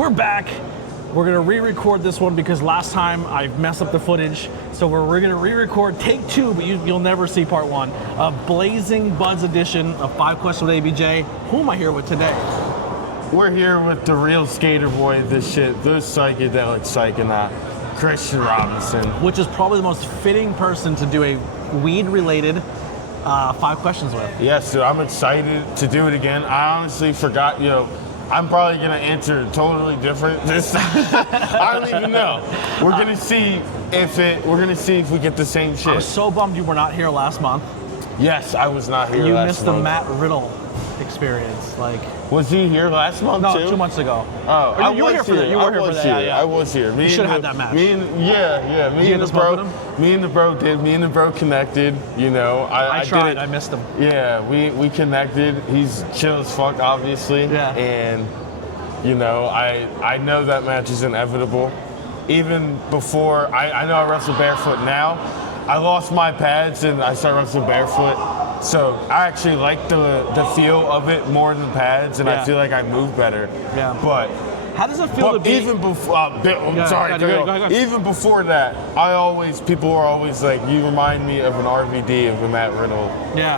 We're back. We're gonna re-record this one because last time I messed up the footage. So we're gonna re-record take 2, but you'll never see part 1. A Blazing Buds edition of 5 Questions with ABJ. Who am I here with today? We're here with the real skater boy, this shit, those psychedelic psychonaut, Kristin Robinson. Which is probably the most fitting person to do a weed-related 5 questions with. Yes, dude, I'm excited to do it again. I honestly forgot, I'm probably gonna answer totally different this time. I don't even know. We're gonna see if we get the same shit. I was so bummed you were not here last month. Yes, I was not here You last missed month. the Matt Riddle experience. Was he here last month No, too? 2 months ago. Oh, you were here for that. You were here for that. Yeah. I was here. You should have had that match. Me and the bro connected. I tried. did it. I missed him. Yeah, we connected. He's chill as fuck, obviously. Yeah. And I know that match is inevitable. Even before I know I wrestle barefoot now. I lost my pads and I started wrestling barefoot. So I actually like the feel of it more than pads, and I feel like I move better. Yeah. But how does it feel to be? Even before, even before that, people were always like, you remind me of an RVD, of a Matt Riddle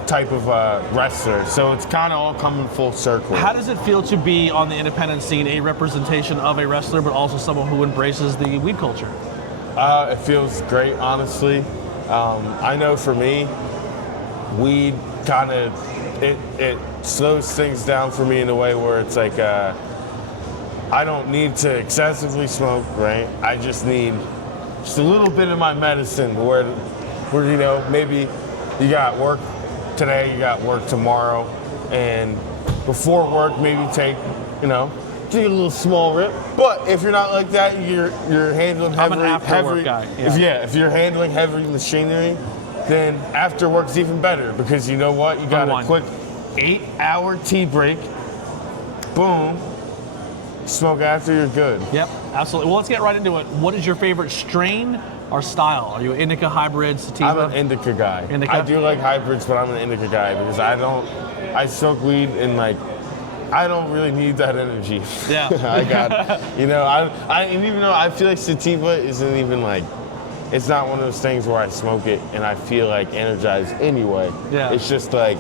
type of wrestler. So it's kind of all coming full circle. How does it feel to be on the independent scene, a representation of a wrestler, but also someone who embraces the weed culture? It feels great, honestly. I know for me, weed kind of, it slows things down for me in a way where it's like, I don't need to excessively smoke, right? I just need just a little bit of my medicine where maybe you got work today, you got work tomorrow, and before work, maybe take a little small rip. But if you're not like that, you're handling heavy. I'm an after-work guy. Yeah. If you're handling heavy machinery, then after work's even better because you know what? You got a quick 8-hour tea break. Boom. Smoke after, you're good. Yep, absolutely. Well, let's get right into it. What is your favorite strain or style? Are you an indica, hybrid, sativa? I'm an indica guy. Indica? I do like hybrids, but I'm an indica guy because I smoke weed and I don't really need that energy. Yeah. I got, and even though I feel like sativa isn't even it's not one of those things where I smoke it and I feel energized anyway. Yeah. It's just I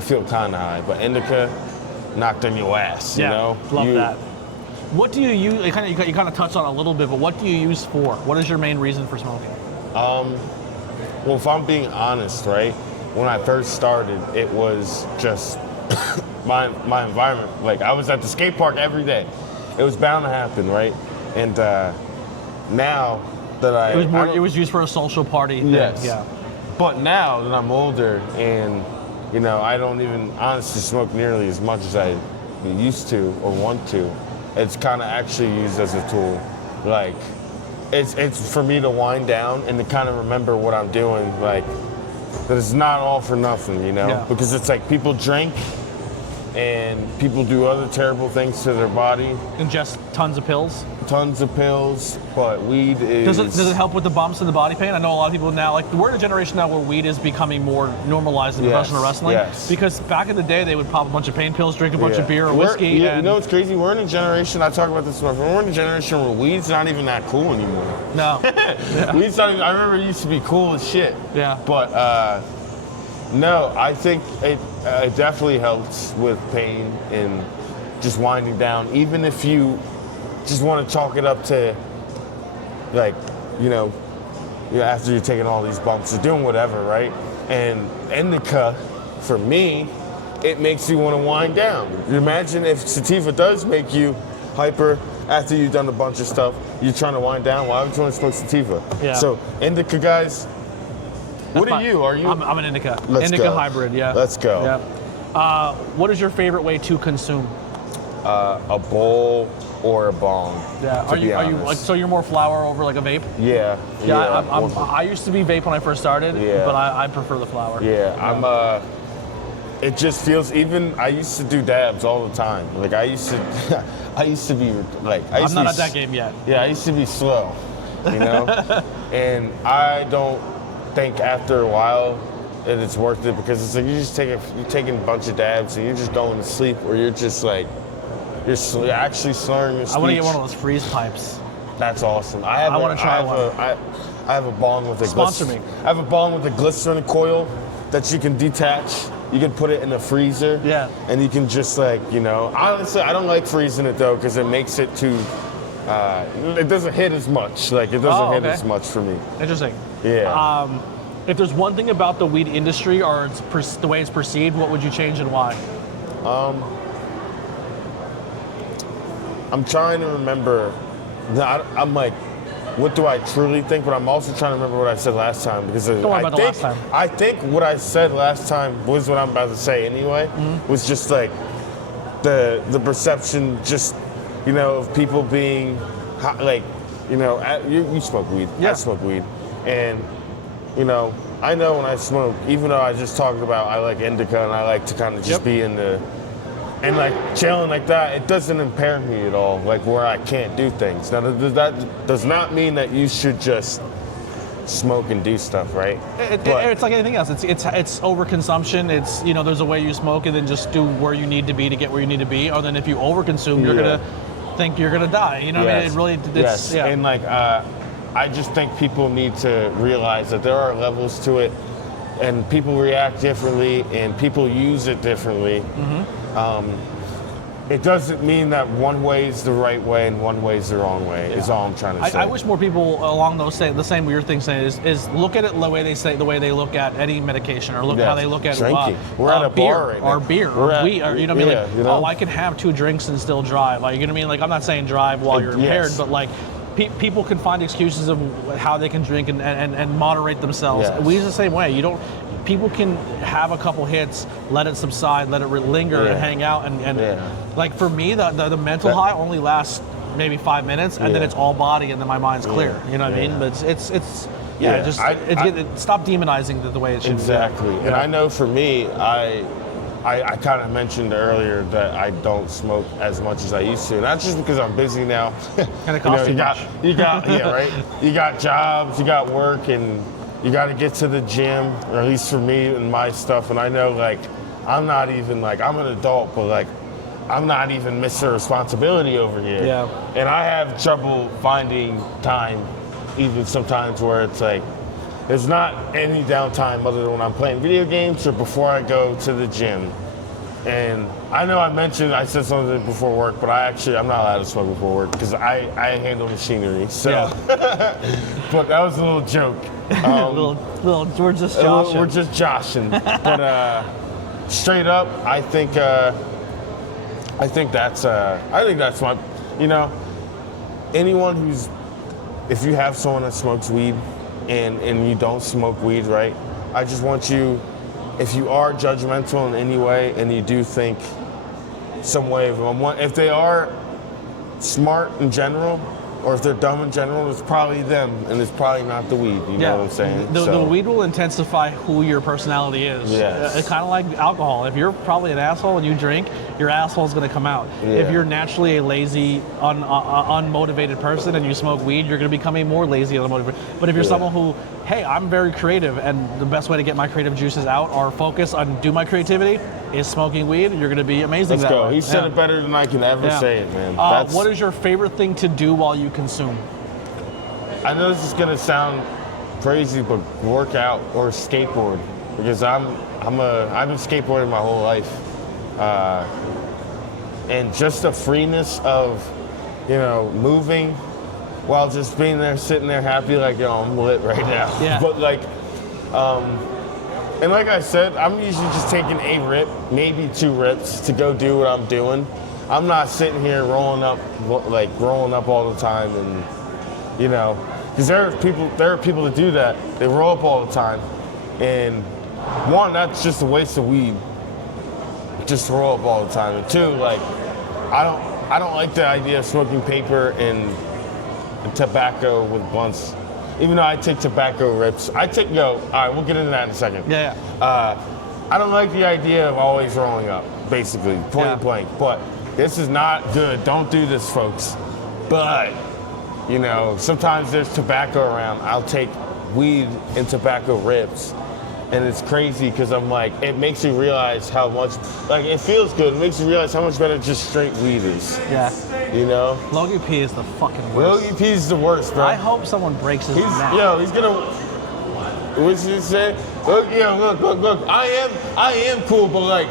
feel kind of high, but indica knocked on your ass, Love that. What do you use, you kind of touched on it a little bit, but what do you use for? What is your main reason for smoking? Well, if I'm being honest, right, when I first started, it was just my environment. I was at the skate park every day. It was bound to happen, right? And now that it was used for a social party thing. Yes. Yeah. But now that I'm older and I don't even honestly smoke nearly as much as I used to or want to, it's kind of actually used as a tool. It's for me to wind down and to kind of remember what I'm doing, that it's not all for nothing, Yeah. Because it's people drink and people do other terrible things to their body. Ingest tons of pills? Tons of pills, but weed is... Does it help with the bumps and the body pain? I know a lot of people now, we're in a generation now where weed is becoming more normalized in professional wrestling. Yes. Because back in the day, they would pop a bunch of pain pills, drink a bunch of beer or whiskey. You know what's crazy? We're in a generation, I talk about this with my friend, we're in a generation where weed's not even that cool anymore. No. Weed's not even, I remember it used to be cool as shit. Yeah. But no, I think it definitely helps with pain and just winding down. Even if you just want to chalk it up to, after you're taking all these bumps, you're doing whatever, right? And indica, for me, it makes you want to wind down. You imagine if sativa does make you hyper after you've done a bunch of stuff, you're trying to wind down, why would you want to smoke sativa? Yeah. So indica guys, what are you? Are you? I'm an indica. Let's Indica go. hybrid, yeah. Let's go. Yeah. What is your favorite way to consume? A bowl or a bong. Yeah. Are you so you're more flower over a vape? Yeah. I used to be vape when I first started, but I prefer the flower. Yeah. It just feels, I used to do dabs all the time. I used to be I'm not at that game yet. Yeah, I used to be slow, and I don't think after a while that it's worth it because it's you're taking a bunch of dabs and you're just going to sleep or you're just You're actually slurring your speech. I want to get one of those freeze pipes. That's awesome. I want to try one. I have a bong with a Sponsor me. I have a bong with a glycerin coil that you can detach. You can put it in the freezer. Yeah. And you can just honestly, I don't like freezing it though because it makes it too. It doesn't hit as much. Like it doesn't hit as much for me. Interesting. Yeah. If there's one thing about the weed industry or the way it's perceived, what would you change and why? I'm trying to remember. I'm like, what do I truly think? But I'm also trying to remember what I said last time because Don't worry about the last time. I think what I said last time was what I'm about to say anyway. Was just like the perception, just of people being like, you smoke weed. Yeah. I smoke weed, and I know when I smoke, even though I just talked about I like indica and I like to kind of just be in the. And like chilling like that, it doesn't impair me at all, like where I can't do things. Now that does not mean that you should just smoke and do stuff, right? It's like anything else. It's overconsumption. It's there's a way you smoke and then just do where you need to be to get where you need to be. Or then if you overconsume, you're gonna think you're gonna die. You know what I mean? It really. Yes. Yeah. And like I just think people need to realize that there are levels to it, and people react differently, and people use it differently. It doesn't mean that one way is the right way and one way is the wrong way. Is all I'm trying to say. I wish more people along those the same weird thing say is look at it the way they look at any medication, or look how they look at drinking. We're at a beer, bar right now. or beer, or weed, or oh, I can have 2 drinks and still drive. Like Like I'm not saying drive while you're impaired, but like. People can find excuses of how they can drink and moderate themselves. Yes. Weed's the same way. People can have a couple hits, let it subside, let it linger and hang out, and like for me, the mental high only lasts maybe 5 minutes, and then it's all body, and then my mind's clear. You know what I mean? But stop demonizing the way it should be. Exactly. And I know for me, I kind of mentioned earlier that I don't smoke as much as I used to, and that's just because I'm busy now. And it costs you got right. You got jobs, you got work, and you got to get to the gym, or at least for me and my stuff. And I know, like, I'm not even like I'm an adult, but like I'm not even Mr. Responsibility over here. Yeah. And I have trouble finding time, even sometimes where it's like. There's not any downtime other than when I'm playing video games or before I go to the gym. And I know I said something before work, but I'm not allowed to smoke before work because I handle machinery. So, but that was a little joke. We're just joshing. We're just joshing. But straight up, I think that's my, anyone if you have someone that smokes weed, and you don't smoke weed, right? I just want you, if you are judgmental in any way and you do think some way of them, if they are smart in general, or if they're dumb in general, it's probably them, and it's probably not the weed. You know what I'm saying? The weed will intensify who your personality is. Yes. It's kind of like alcohol. If you're probably an asshole and you drink, your asshole's going to come out. Yeah. If you're naturally a lazy, unmotivated person and you smoke weed, you're going to become a more lazy, unmotivated. But if you're someone who, hey, I'm very creative, and the best way to get my creative juices out or focus on do my creativity is smoking weed, you're going to be amazing. Let's go. He said it better than I can ever say it, man. What is your favorite thing to do while you consume? I know this is going to sound crazy, but work out or skateboard, because I've been skateboarding my whole life. And just the freeness of, moving while just being there, sitting there happy, like, I'm lit right now. Yeah. But like, and like I said, I'm usually just taking a rip, maybe 2 rips to go do what I'm doing. I'm not sitting here rolling up all the time, and because there are people that do that. They roll up all the time, and 1, that's just a waste of weed. Just to roll up all the time, and 2, like, I don't like the idea of smoking paper and tobacco with blunts. Even though I take tobacco rips, all right, we'll get into that in a second. Yeah. I don't like the idea of always rolling up, basically, point blank. But this is not good. Don't do this, folks. But, sometimes there's tobacco around. I'll take weed and tobacco rips And it's crazy because I'm like, it makes you realize how much, like, it feels good. It makes you realize how much better just straight weed is. Yeah. You know? Logie P is the fucking worst. Logie P is the worst, bro. I hope someone breaks his neck. He's gonna. What's he say? Look, look. I am cool, but like,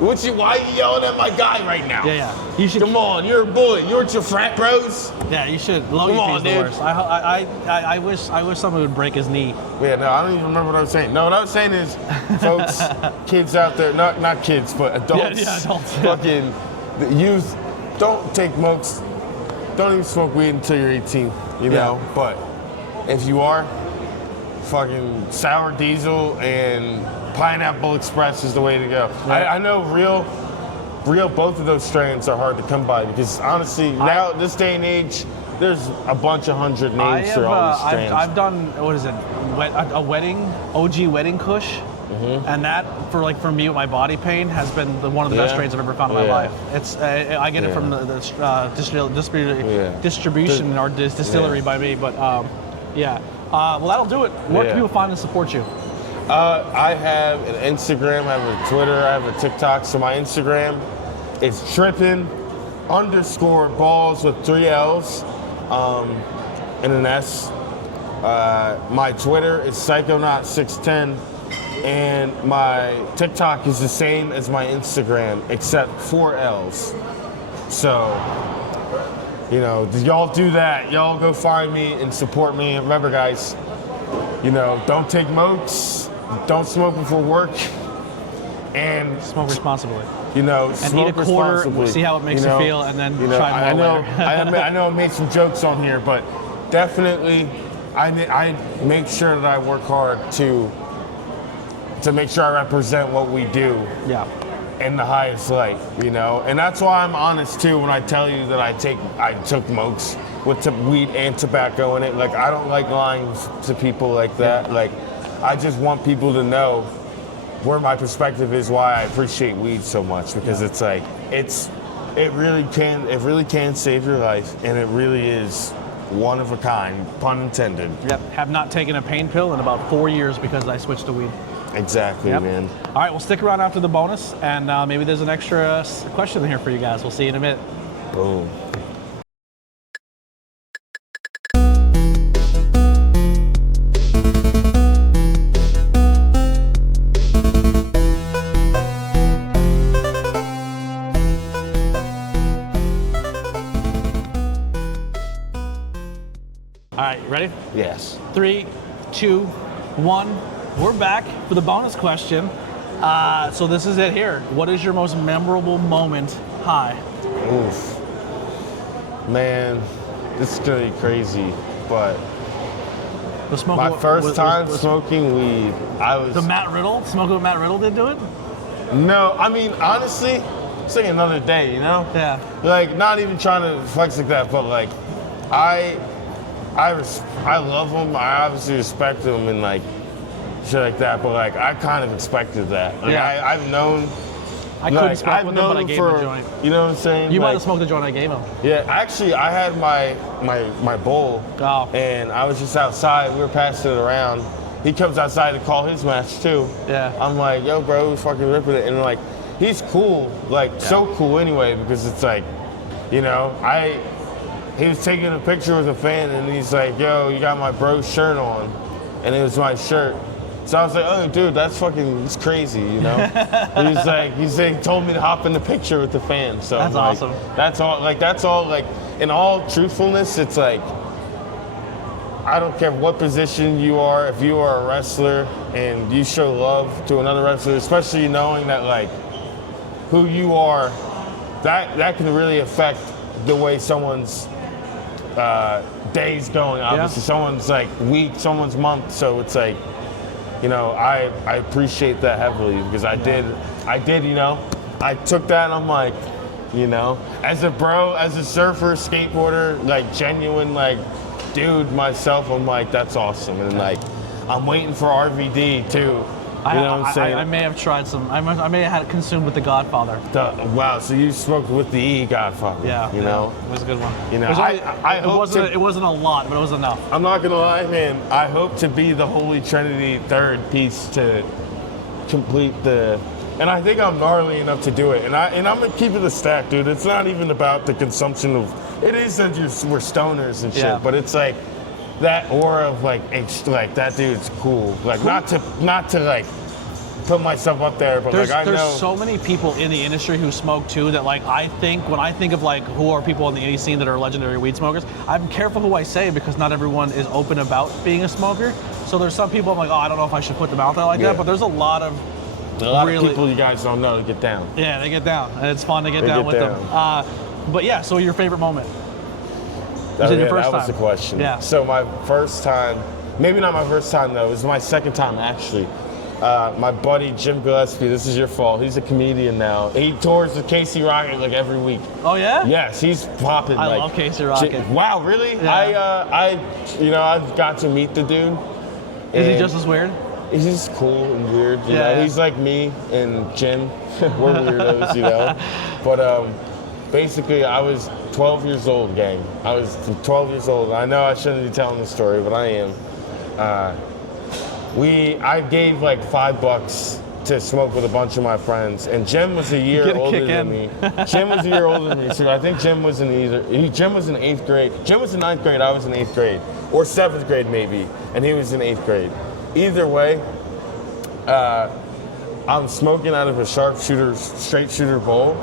why are you yelling at my guy right now? Yeah. You should. Come on, you're a bully. You're with your frat bros. Yeah, you should. Logie P is the worst. I wish someone would break his knee. Yeah, no, I don't even remember what I was saying. No, what I was saying is, folks, kids out there, not kids, but adults. Yeah, adults. Fucking the youth, don't take smokes. Don't even smoke weed until you're 18. You know, but if you are, fucking sour diesel and Pineapple Express is the way to go. Yeah. I know real, both of those strains are hard to come by because honestly, now this day and age, there's a bunch of 100 names for all these strains. I've done, what is it, a wedding, OG wedding kush, and that for me with my body pain has been one of the best strains I've ever found in my life. It's I get it from the distribution or distillery by me, but well, that'll do it. Where can people find and support you? I have an Instagram, I have a Twitter, I have a TikTok. So my Instagram is trippin_balls with 3 L's and an S. My Twitter is Psychonaut610, and my TikTok is the same as my Instagram except 4 L's. So, you know, y'all do that. Y'all go find me and support me. And remember, guys, you know, don't take mokes, don't smoke before work, and smoke responsibly. You know, and smoke eat a quarter, responsibly. See how it makes you feel, and then try more later. I know I made some jokes on here, but definitely, I make sure that I work hard to make sure I represent what we do. Yeah. In the highest light, you know, and that's why I'm honest too when I tell you that I took mokes with weed and tobacco in it. Like, I don't like lying to people like that. Like, I just want people to know where my perspective is, why I appreciate weed so much, because it's like it really can save your life, and it really is one of a kind, pun intended. Yep. Have not taken a pain pill in about 4 years because I switched to weed. Exactly, man. All right, well, stick around after the bonus, and maybe there's an extra question here for you guys. We'll see you in a minute. Boom. All right, ready? Yes. 3, 2, 1. We're back for the bonus question. So this is it here. What is your most memorable moment high? Oof. Man, this is gonna be crazy, but my first time smoking weed, I was... The Matt Riddle? Smoking with Matt Riddle did do it? No, I mean, honestly, it's like another day, you know? Yeah. Like, not even trying to flex like that, but like, I love him. I obviously respect him and like, shit like that, but like I kind of expected that. Like, I've known. I couldn't smoke with him, but I gave him a joint. You know what I'm saying? You might have smoked the joint I gave him. Yeah, actually, I had my bowl, and I was just outside. We were passing it around. He comes outside to call his match too. Yeah. I'm like, yo, bro, he's fucking ripping it, and like, he's cool, like so cool anyway, because it's like, you know, he was taking a picture with a fan, and he's like, yo, you got my bro's shirt on, and it was my shirt. So I was like, oh, dude, it's crazy, you know? he told me to hop in the picture with the fan. So that's awesome. That's all, in all truthfulness, it's like, I don't care what position you are, if you are a wrestler and you show love to another wrestler, especially knowing that, like, who you are, that can really affect the way someone's day's going, obviously. Someone's, like, week, someone's month, so it's like, you know, I appreciate that heavily because I did, you know, I took that and I'm like, you know, as a bro, as a surfer, skateboarder, like genuine, like dude myself, I'm like, that's awesome. And like, I'm waiting for RVD too You know what I'm saying? I may have tried some. I may have had it consumed with the Godfather. Wow, so you smoked with the E Godfather. Yeah. You know? It was a good one. You know, it wasn't a lot, but it was enough. I'm not gonna lie, man. I hope to be the Holy Trinity third piece to complete the. And I think I'm gnarly enough to do it. And I'm gonna keep it a stack, dude. It's not even about the consumption of. It is that we're stoners and shit, but it's like that aura of like that dude's cool. Like not to like put myself up there, but like I know there's so many people in the industry who smoke too that like I think when I think of like who are people in the indie scene that are legendary weed smokers, I'm careful who I say because not everyone is open about being a smoker. So there's some people I'm like, oh, I don't know if I should put them out there like that, but there's a lot of people you guys don't know to get down. Yeah, they get down, and it's fun to get down with them. But yeah, so your favorite moment? That was the question. Yeah. So my first time, maybe not my first time though, it was my second time actually. My buddy Jim Gillespie, this is your fault. He's a comedian now. He tours with Casey Rocket like every week. Oh yeah? Yes, he's popping. I love Casey Rocket. Wow, really? Yeah. I've got to meet the dude. Is he just as weird? He's just cool and weird. You know? He's like me and Jim. We're weirdos, you know. But basically, I was 12 years old, gang. I was 12 years old. I know I shouldn't be telling this story, but I am. I gave like $5 to smoke with a bunch of my friends, and Jim was a year older than me. Jim was a year older than me, so I think Jim was in 8th grade. Jim was in 9th grade, I was in 8th grade, or 7th grade maybe, and he was in 8th grade. Either way, I'm smoking out of a straight shooter bowl,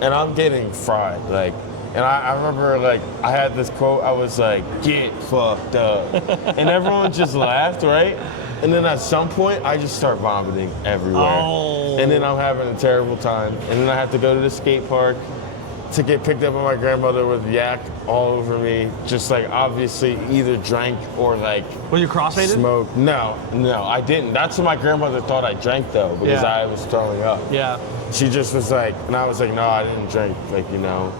and I'm getting fried, like. And I remember, like, I had this quote, I was like, get fucked up. And everyone just laughed, right? And then at some point, I just start vomiting everywhere. Oh. And then I'm having a terrible time. And then I have to go to the skate park to get picked up by my grandmother with yak all over me. Just, like, obviously either drank or, like... Were you crossfaded? Smoked. No, I didn't. That's what my grandmother thought I drank, though, because I was throwing up. Yeah. She just was like, and I was like, no, I didn't drink, like, you know.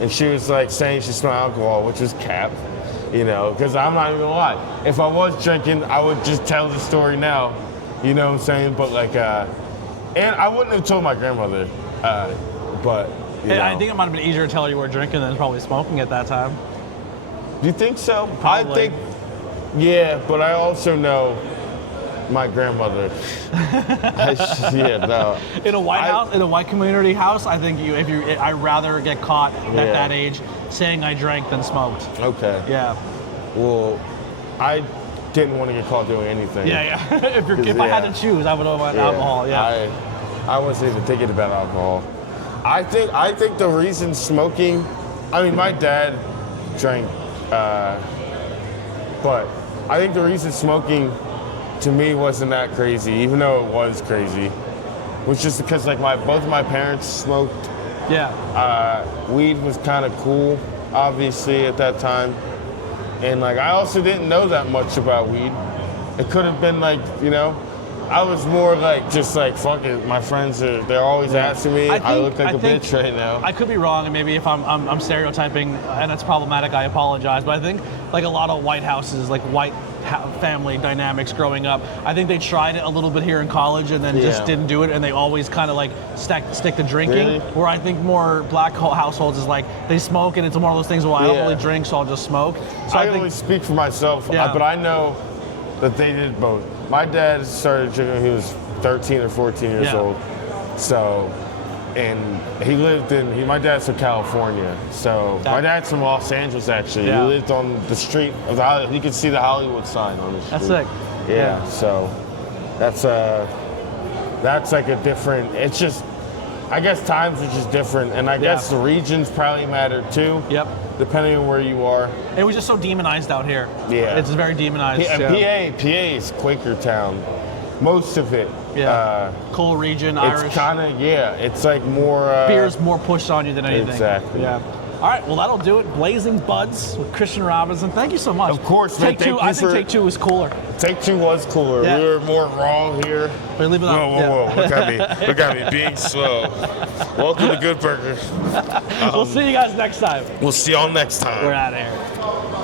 And she was like saying she smelled alcohol, which was cap, you know, because I'm not even gonna lie. If I was drinking, I would just tell the story now, you know what I'm saying? But like, and I wouldn't have told my grandmother, but you know. I think it might have been easier to tell you were drinking than probably smoking at that time. Do you think so? Probably. I think, yeah, but I also know my grandmother. In a white house, in a white community house, I think I'd rather get caught at that age saying I drank than smoked. Okay. Yeah. Well, I didn't want to get caught doing anything. Yeah. if I had to choose, I would have went alcohol. Yeah. I wasn't even thinking about alcohol. I think the reason smoking, I mean, my dad drank, but I think the reason smoking to me wasn't that crazy, even though it was crazy, was just because like both of my parents smoked. Yeah. Weed was kind of cool, obviously at that time, and like I also didn't know that much about weed. It could have been like, you know, I was more like just like fuck it. My friends they're always asking me. I look like a bitch right now. I could be wrong, and maybe if I'm stereotyping and it's problematic, I apologize. But I think like a lot of white houses, like white family dynamics growing up, I think they tried it a little bit here in college and then just didn't do it, and they always kind of like stick to drinking. Really? Where I think more black households is like they smoke and it's one of those things where I don't really drink, so I'll just smoke. So I can only speak for myself, but I know that they did both. My dad started drinking when he was 13 or 14 years old. So, and he lived my dad's from California. So, my dad's from Los Angeles, actually. He lived on the street of the Hollywood. You can see the Hollywood sign on the street. That's sick. Yeah, so that's like a different, it's just, I guess times are just different. And I guess the regions probably matter too. Yep. Depending on where you are. It was just so demonized out here. Yeah. It's very demonized. PA is Quaker town. Most of it. Yeah. Coal region, Irish. It's kind of, it's like more... beer's more pushed on you than anything. Exactly. Yeah. All right, well, that'll do it. Blazing Buds with Kristin Robinson. Thank you so much. Of course, man. I think Take Two was cooler. Take Two was cooler. Yeah. We were more raw here. We're leaving whoa. Look at me. Look at me, being slow. Welcome to Good Burger. We'll see you guys next time. We'll see y'all next time. We're out of here.